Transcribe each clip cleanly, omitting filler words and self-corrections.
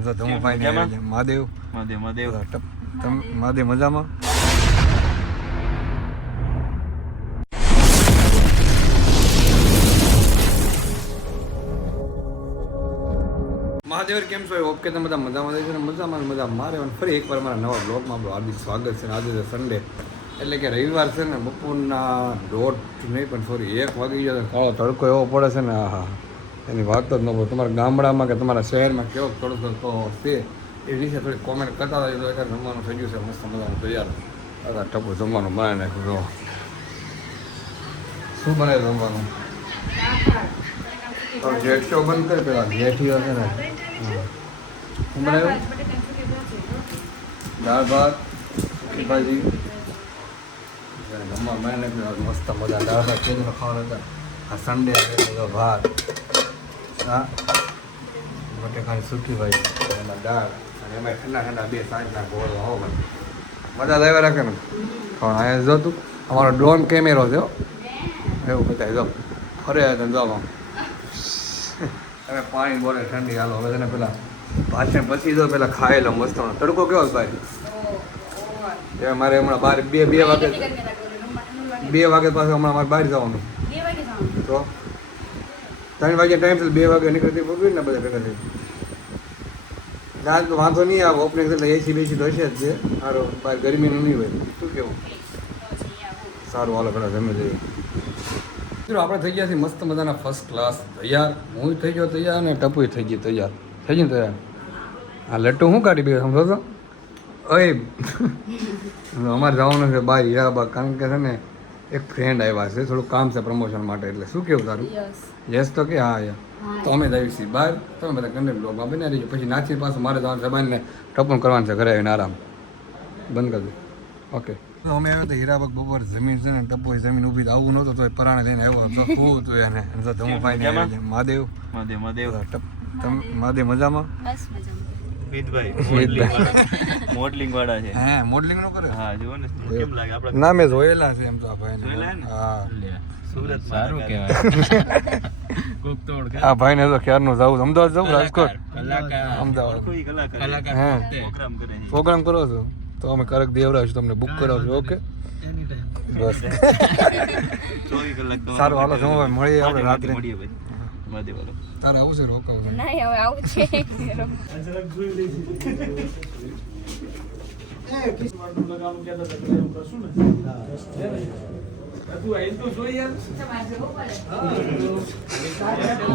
મહાદેવ મહાદેવ મજામાં. મહાદેવ કેમ છો? ઓકે તમે બધા મજામાં છે ને? મજા મારે ફરી એકવાર મારા નવા બ્લોગમાં આપણું હાર્દિક સ્વાગત છે. આજે છે સન્ડે એટલે કે રવિવાર છે ને. બપોરના 1:30 નહીં પણ સોરી 1 વાગી ગયો. કાળો તડકો એવો પડે છે ને, આહા એની વાત જ ન પડે. તમારા ગામડામાં કે તમારા શહેરમાં કેવો તડકો છે એ વિશે થોડી કોમેન્ટ કરતા હોય તો એક જમવાનું થઈ ગયું છે મસ્ત મજાનું તૈયાર. દાદા ટપુ જમવાનું બનાવી નાખ્યું. જો શું બનાવ્યું જમવાનું? ગેટ શો બંધ કરે પેલા ગેઠીઓ છે ને. શું બનાવ્યું? દાળ ભાત સુકી ભાજી જમવા બનાવી નાખ્યું મસ્ત મજા. દાળ ભાત કેવું ખાવાનું હતા. આ સન્ડે ભાત હા બટેકાની સુકી ભાજી એમાં દાળ અને એમાં ઠંડા બે સાંજના ગોળ હો ભાઈ મજા લાવ્યા રાખે ને ખાવાનું. અહીંયા જો તું અમારો ડ્રોન કેમેરો છે એવું બતાવી જો ફરે તમે જો તમે પાણી બોલે ઠંડી હાલો. હવે તને પેલા પાછળ પછી જો પેલા ખાઈ લો મસ્ત. તડકો કેવો ભાઈ એ મારે હમણાં બાર બે વાગે પાછું હમણાં મારે બહાર જવાનું. તો 3 વાગ્યા ટાઈમ છે 2 વાગે નીકળતી પકડી ને બધા ભેગા થઈ ના તો વાંધો નહીં આવે. ઓપનિંગ એટલે એસી બેસી તો હશે જ છે. સારું બહાર ગરમીનું નહીં હોય. શું કેવું? સારું હાલો પેલા જમી જઈએ. આપણે થઈ ગયા છીએ મસ્ત મજાના ફર્સ્ટ ક્લાસ તૈયાર. હું થઈ ગયો તૈયાર ને ટપુ થઈ ગઈ તૈયાર. થઈ ગઈ ને તૈયાર. આ લટ્ટુ શું કાઢી બે સમજો તો ઓય અમારે જવાનું છે બહાર હીરાબાગ. કારણ કે છે ને એક ફ્રેન્ડ આવ્યા છે થોડું કામ છે પ્રમોશન માટે. એટલે શું કેવું તારું? યસ તો કે હા યાર. તો અમે જ આવી છીએ બહાર. તમે બધા કન્ટેન્ટ બ્લોગમાં બનાવી રહીજો. પછી નાચી પાછું મારે જવાનું જબાનને ટપણ કરવાનું છે ઘરે આવીને આરામ બંધ કરી દે. ઓકે અમે આવ્યો તો હીરાબાગ બપોર જમીન છે ને ટપો જમીન ઊભી આવું નહોતું તો પરાણે લઈને આવ્યો તો શું હતું એને ધમુભાઈ મહાદેવ મહાદેવ મજામાં. મોડલિંગ વાળા છે. હે મોડલિંગ નો કરે? હા જો ને કેમ લાગે આપણે ના મેં જોયેલા છે એમ તો આ ભાઈને. હા સુરત સારું કહેવાય. કોક તો ઓળખે આ ભાઈને તો ક્યારનું જાવું અમદાવાદ જાવું રાજકોટ અમદાવાદ કોઈ કલાકાર હે પ્રોગ્રામ કરે છે. પ્રોગ્રામ કરો છો તો અમે કરક દેવરાજ તમને બુક કરાવજો. ઓકે બસ 24 કલાક તો સારું હાલો જમવા મળીએ આપણે રાત્રે. મળીએ ભાઈ મહાદેવ વાળો તારે આવું છે રોકાવું છે? નહીં હવે આવું છે.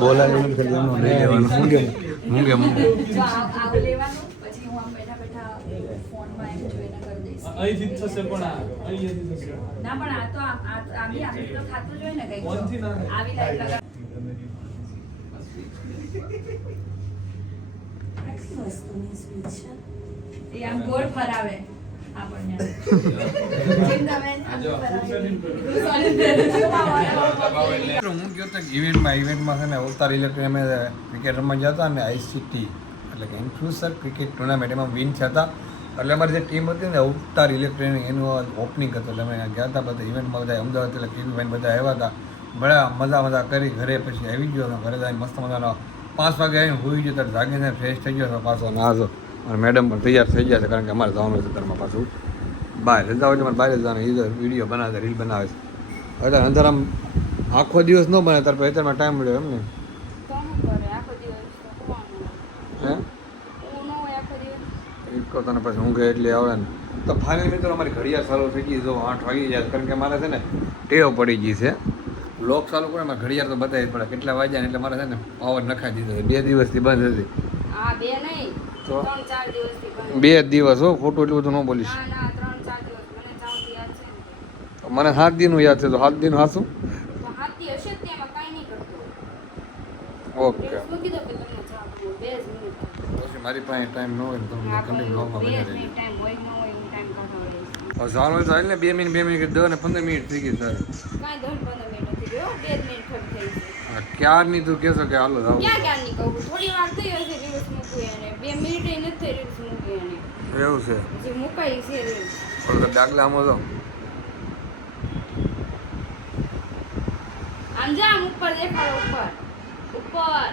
બોલાવી નથી કરી એમનું લઈ લેવાનું. મૂંગે જો આવું લેવાનું પછી હું આમ બેઠા બેઠા ફોનમાં એમ જોઈને કરી દઈશ. અહીંથી થશે પણ અહીંયાથી થશે ના પણ આ તો આવી આપણી તો ખાતું જોઈએ ને કઈ આવી લાઈટ લગા એ આમ ગોળ ફરાવે આપણને. હું ગયો તો ઇવેન્ટમાં છે ને અવતાર ઇલેક્ટ્રિક અમે ક્રિકેટ રમવા ગયા હતા ને ICT એટલે કે ઇન્ક્લુઝર ક્રિકેટ ટુર્નામેન્ટ એમાં વિન થયા હતા. એટલે અમારી જે ટીમ હતી ને અવતાર ઇલેક્ટ્રિક એનું ઓપનિંગ હતું. એટલે અમે ગયા હતા બધા ઇવેન્ટમાં બધા અમદાવાદ એટલે કેવીભાઈ બધા આવ્યા હતા. બડા મજા કરી ઘરે પછી આવી ગયો હતો. ઘરે જઈને મસ્ત મજાનો 5 વાગે આવીને હોઈ ગયો ત્યારે જાગીને ફ્રેશ થઈ ગયો હતો પાછો નાજો. અને મેડમ પણ તૈયાર થઈ ગયા છે કારણ કે અમારે જવાનું છે ઘરમાં પાછું બહાર રજા હોય મારે બહાર જવાનું. એ વિડીયો બનાવે રીલ બનાવે છે. એટલે અંદર આમ આખો દિવસ ન બને ત્યારે અત્યારમાં ટાઈમ મળ્યો એમ ને હે એક તને પછી ઊંઘે એટલે આવે ને. તો ફાઇનલ મિત્રો અમારી ઘડિયાળ ચાલુ થઈ ગઈ. જો 8 વાગી જાય કારણ કે મારે છે ને ટેવ પડી ગઈ છે. લોક ચાલુ કરે મારે ઘડિયાળ તો બતાવી પડે કેટલા વાગ્યા ને એટલે મારે છે ને પાવર નખાઈ દીધો છે. 2 દિવસથી બંધ હતી. હા 2 નહીં તો 3-4 દિવસથી બંધ. 2 દિવસ હો ખોટું એટલું બધું ન બોલીશ. ના 3-4 દિવસ મને ચાલતી યાદ છે ને. મને 7 દિનનું યાદ છે તો 7 દિન હાસું તો હાથી હશે જ તેમાં કાઈ નહીં કરતો. ઓકે શું કીધું કે તમને ચાલતું 2 જ મિનિટ. પછી મારી પાસે ટાઈમ ન હોય ને તો કન્ટિન્યુ બ્લોગમાં બની રહી. ટાઈમ હોય ન હોય હું ટાઈમ કાઢવા રહીશ. હવે જવાનું હોય તો હાલ ને 2 મિનિટ 10 ને 15 મિનિટ થઈ ગઈ સર. કાંઈ 10-15 મિનિટ નથી ગયો 2 મિનિટ થઈ ગઈ. ક્યારની તું કહેશો કે હાલો જાવ ક્યાં નહીં કહું થોડી વાર થઈ હશે રીલ્સ મૂકવી એને 2 મિનિટ નથી થઈ રીલ્સ મૂકવી એને એવું છે. હજી મુકાઈ છે રીલ્સ. ડાકલા આમ તો આમ જા આમ ઉપર દેખાડો ઉપર ઉપર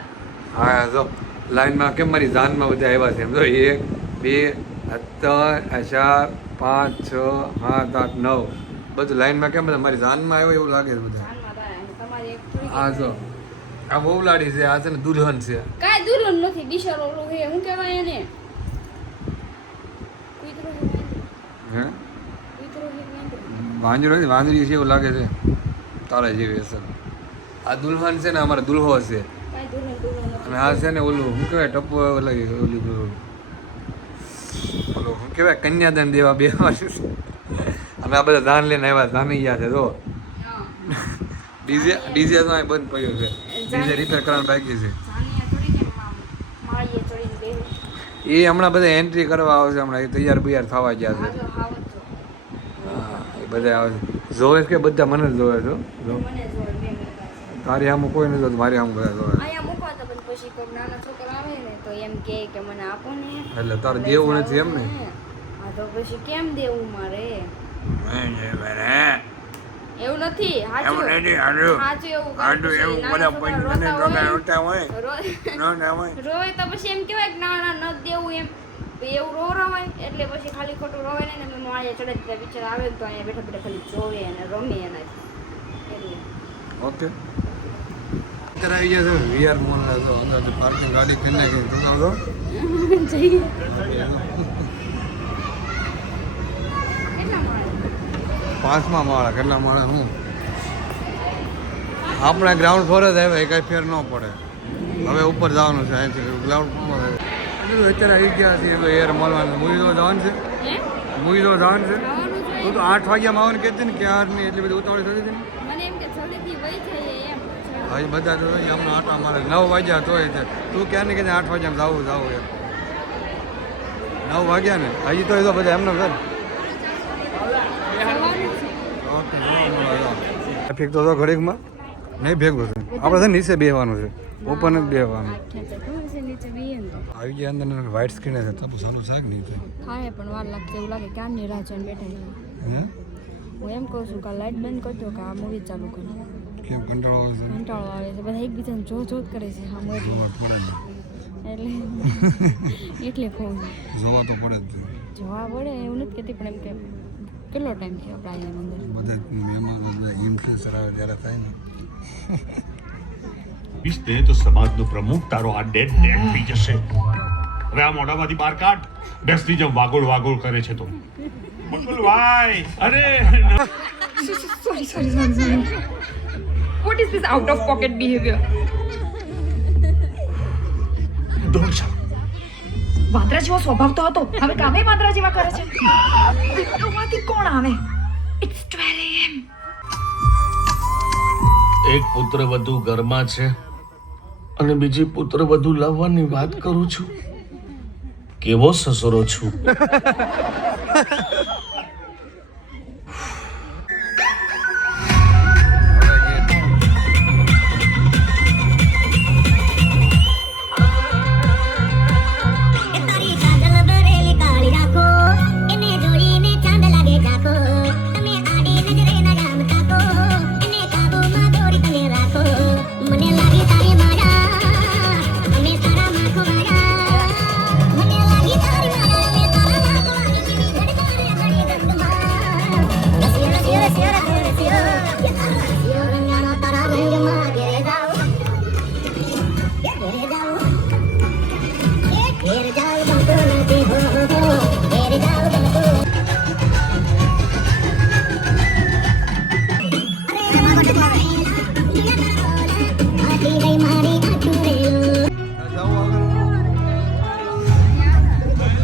હા જો લાઈનમાં કેમ મારી જાનમાં બધા આવ્યા છે એમ તો 1 2 3 4 5 6 7 8 9 બધું લાઈનમાં કેમ બધા મારી જાનમાં આવ્યો એવું લાગે છે બધા. જાનમાં તારે તમારી એક થોડી આ જો આ વહુલાડી છે, આ છે ને દુલ્હન છે. કાંઈ દુલ્હન નથી દિશા ઓલું છે શું કહેવાય એને કૂતરો છે હે કૂતરો છે વાંદરો. વાંદરો નથી, વાંદરી છે એવું લાગે છે તારા જેવી અસર. આ દુલ્હન છે ને અમારા દુલ્હો છે કાંઈ દુલ્હન નથી. અને આ છે ને ઓલું શું કહેવાય ટપ્પો ઓલું ઓલું શું કહેવાય કન્યાદાન દેવા બેવાનું છે. અમે આ બધા દાન લઈને આવ્યા, દાની ગયા છે જો હા. ડીજે તો અહીં બંધ પડ્યો છે, ડીજે રિપેર કરવાનું બાકી છે. જાનિયા થોડી કેમ માળીએ ચડીને બેહે. એ હમણાં બધા એન્ટ્રી કરવા આવશે, હમણાં એ તૈયાર બૈયાર થવા ગયા છે. આગળ હાવત છો. હા એ બધા આવે છે. જોવે છે કે બધા મને જ જોવે છે. જો મને જોડે બે મિનિટ તારી આમ કોઈ નથી જોતું, મારી આમ બધા જોવે. અહીંયા મૂકો તો પણ પછી કોઈ નાનો છોકરો આવે ને તો એમ કહે કે મને આપો ને એટલે તારે દેવું નથી એમ ને? હા તો પછી કેમ દેવું મારે એવું નથી સાચું સાચું એવું કાંઈ પછી નાના છોકરા રોતા હોય રોવે તો પછી એમ કહેવાય કે ના ન દેવું એમ તો એવું રોવાય એટલે પછી ખાલી ખોટું રોવે ને મેં માળીએ ચડે દીધા બિચાર આવે તો અહીંયા બેઠા બેઠા ખાલી જોવે અને રમે એનાથી એટલે ઓકે અત્યારે આવી ગયા છે વીઆર મોલ તો અંદર પાર્કિંગ ગાડી કરી નાખી તો આવતો જઈએ કેટલા માળે 5મા માળા. કેટલા માળા હું આપણે ગ્રાઉન્ડ ફ્લોર જ આવ્યા, કાંઈ ફેર ન પડે. હવે ઉપર જવાનું છે અહીંથી ગ્રાઉન્ડ ફ્લોર અત્યારે આવી ગયા છીએ તો એર મળવાનું મૂવી તો જવાનું છે, હે મૂવી તો જવાનું છે. ખાવાનું છે તું તો 8 વાગ્યામાં આવવાનું કહેતી ને ક્યારની એટલી બધી ઉતાવળી થતી હતી ને. મને એમ કે જલ્દીથી વહી જઈએ એમ હવે બધા તો હમણાં આટા મારે 9 વાગ્યા તોય છે. તું ક્યાં ને કે 8 વાગ્યામાં જવું એમ 9 વાગ્યા ને હજી તો એ તો બધા એમને સર ટ્રાફિક તો ઘડીકમાં નહીં ભેગું છે. આપણે છે નીચે બેસવાનું છે, ઉપર નથી બેસવાનું. નીચે બી આવી ગયા અંદર વ્હાઇટ સ્ક્રીન છે તો સારું શાક નહીં થાય. થાય પણ વાર લાગશે એવું લાગે કામની રાહ જોઈને બેઠા છે. હે હું એમ કહું છું કે લાઇટ બંધ કરજો કે આ મૂવી ચાલુ કરો. કેમ કંટાળો આવે છે? કંટાળો આવે છે બધા એકબીજાને જોત કરે છે હા એટલે જોવા પડે ને, એટલે કહું જોવા તો પડે જ. જોવા પડે એવું નથી કહેતી પણ એમ કે કેટલો ટાઈમ થયો આપણે અહીંયા અંદર બધે મહેમાનો ઇન્ફ્લુએન્સર આવે ત્યારે થાય ને. વિસ્તે તો સમાજનો પ્રમુખ તારો આ ડેડ થઈ જશે. હવે આ મોઢામાંથી બહાર કાઢ. બેસતી જેમ વાગોળ વાગોળ કરે છે તો બકુલભાઈ અરે Sorry. What is this out of pocket behavior? દોડ જા. વાંદરા જેવો સ્વભાવ તો હતો, હવે કામે વાંદરા જેવા કરે છે. વિંડોમાંથી કોણ આવે? It's 12 AM. એક પુત્ર વધુ ઘરમાં છે અને બીજી પુત્ર વધુ લાવવાની વાત કરું છું. કેવો સસરો છું.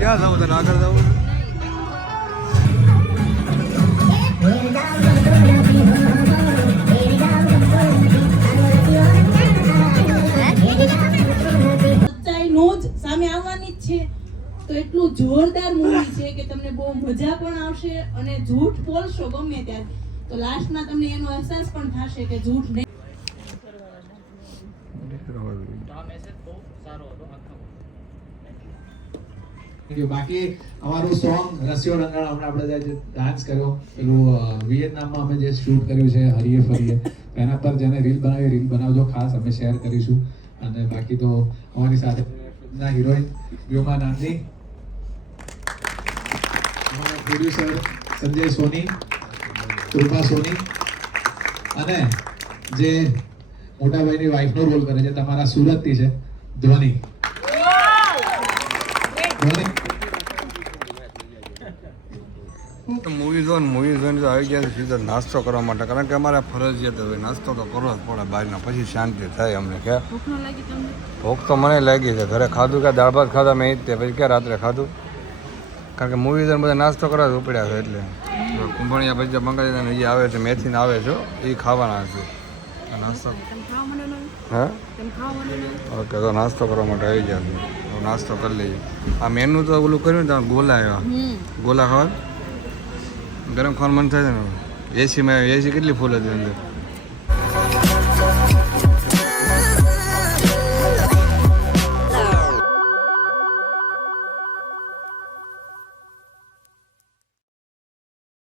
ક્યાં જવું તને આગળ જવું? સચ્ચાઈનો જ સામે આવવાની જ છે. તો એટલું જોરદાર મૂવી છે કે તમને બહુ મજા પણ આવશે અને જૂઠ બોલશો ગમે ત્યારે તો લાસ્ટમાં તમને એનો અહેસાસ પણ થશે કે જૂઠ નહીં. બાકી અમારું સોંગ રસિયો રંગાણ હમણાં આપણે જે ડાન્સ કર્યો પેલું વિયેતનામમાં અમે જે શૂટ કર્યું છે હરીએ ફરીએ એના પર જેને રીલ બનાવજો ખાસ અમે શેર કરીશું. અને બાકી તો અમારી સાથે ના હિરોઈન વ્યોમા નાંદી, અમારા પ્રોડ્યુસર સંજય સોની, કૃપા સોની, અને જે મોટાભાઈની વાઈફનો રોલ કરે છે તમારા સુરતથી છે ધ્વનિ. ધ્વનિ મૂવી જોઈને તો આવી ગયા સીધો નાસ્તો કરવા માટે, કારણ કે અમારે ફરજિયાત હવે નાસ્તો તો કરવો જ પડે બહારના, પછી શાંતિ થાય અમને. કે ભૂખ તો મને લાગી છે. ઘરે ખાધું કે દાળ ભાત ખાધા મેં તે પછી ક્યાં રાત્રે ખાધું, કારણ કે મૂવી જોઈને બધા નાસ્તો કરવા જ ઉપડ્યા છે. એટલે કુંભણિયા ભજીયા મંગાવી જે આવે છે મેથીને આવે છે એ ખાવાના છે નાસ્તો. હા ઓકે, તો નાસ્તો કરવા માટે આવી ગયા છે, નાસ્તો કરી લઈએ. આ મેનુ તો ઓલું કર્યું ને તમે ગોલા આવ્યા, ગોલા ખાવા ગરમ ખાવાનું મન થાય છે ને. એસીમાં એસી કેટલી ફૂલ હતી અંદર.